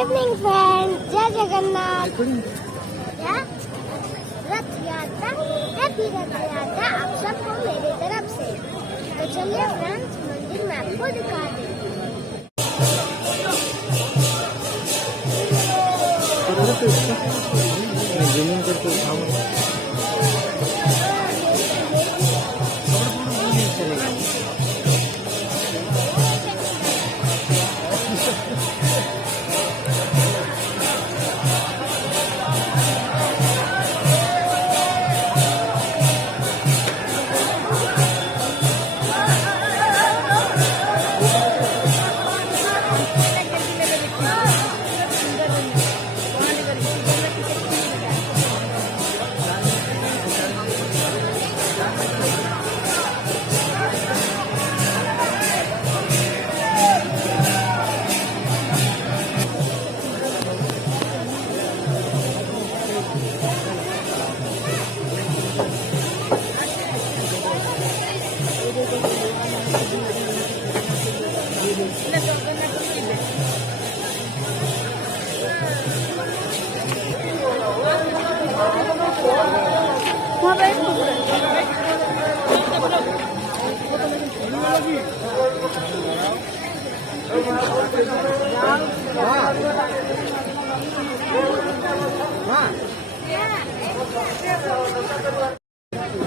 Evening friends, जय जगन्नाथ। क्या रथ यात्रा, हैप्पी रथ यात्रा आप सबको मेरी तरफ से। तो चलिए फ्रेंड्स, मंदिर में आपको दिखा दें। जमीन करके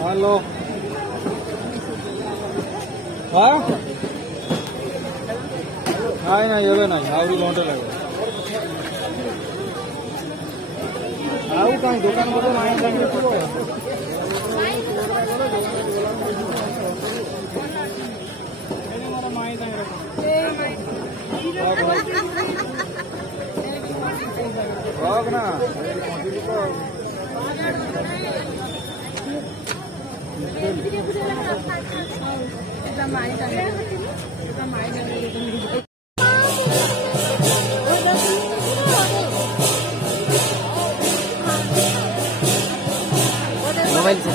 हेलो हाँ नहीं ये नहीं आउरी घंटे लगे आउ कहीं दुकान बोलो माया संगे ना मोबाइल से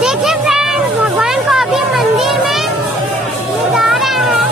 देखिए फ्रेंड्स, भगवान को अभी मंदिर में ले जा रहे हैं।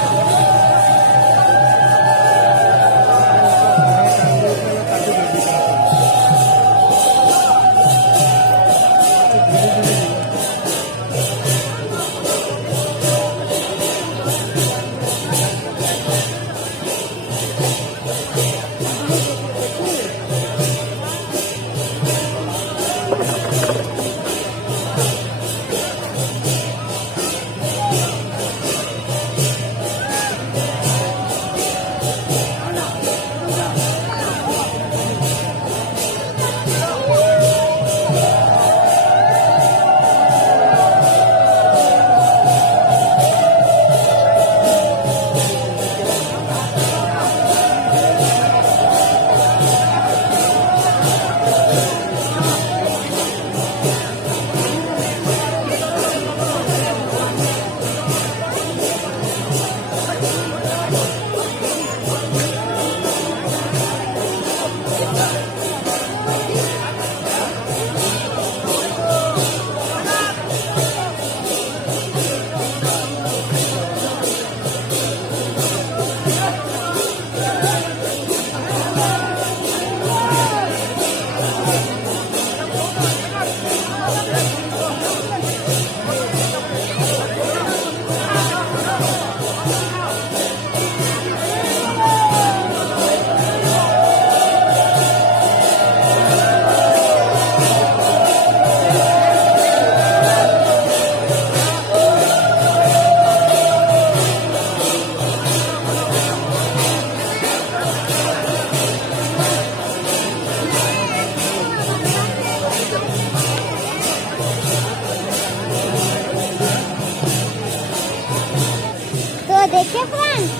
देखिए फ्रेंड्स,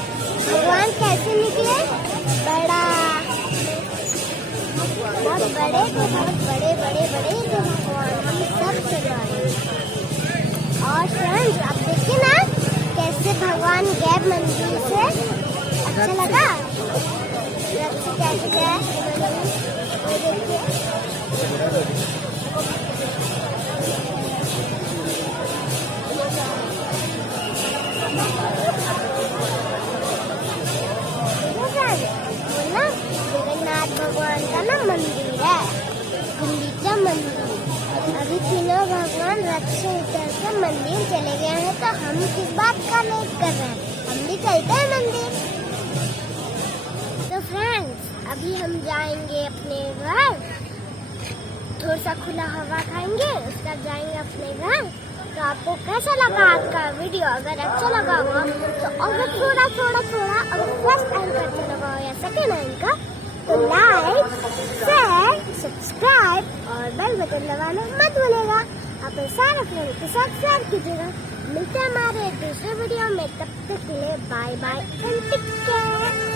भगवान कैसे निकले। बड़ा बहुत बड़े तो बहुत बड़े बड़े बड़े तो भगवान हम सब चला रहे हैं। और फ्रेंड्स आप देखिए ना कैसे भगवान गए मंदिर से। अच्छा लगा? रथ से कैसे गए देखिए। मंदिर है, गुंडीचा मंदिर। अभी तीनों भगवान रथ से उतर कर मंदिर चले गए हैं, तो हम किस बात का वेट कर रहे हैं, हम भी चलते हैं मंदिर। तो फ्रेंड्स, अभी हम जाएंगे अपने घर, थोड़ा सा खुला हवा खाएंगे, उसके बाद जाएंगे अपने घर। तो आपको कैसा लगा आज का वीडियो? अगर अच्छा लगा होगा तो अगर थोड़ा अगर फर्स्ट टाइम का अच्छा लगा हो या सेकेंड टाइम का, तो लाइक, शेयर, सब्सक्राइब और बेल बटन दबाना मत भूलिएगा। अपने सारे फ्रेंड के साथ शेयर कीजिएगा। मिलते हैं हमारे दूसरे वीडियो में, तब तक के लिए bye bye and take care.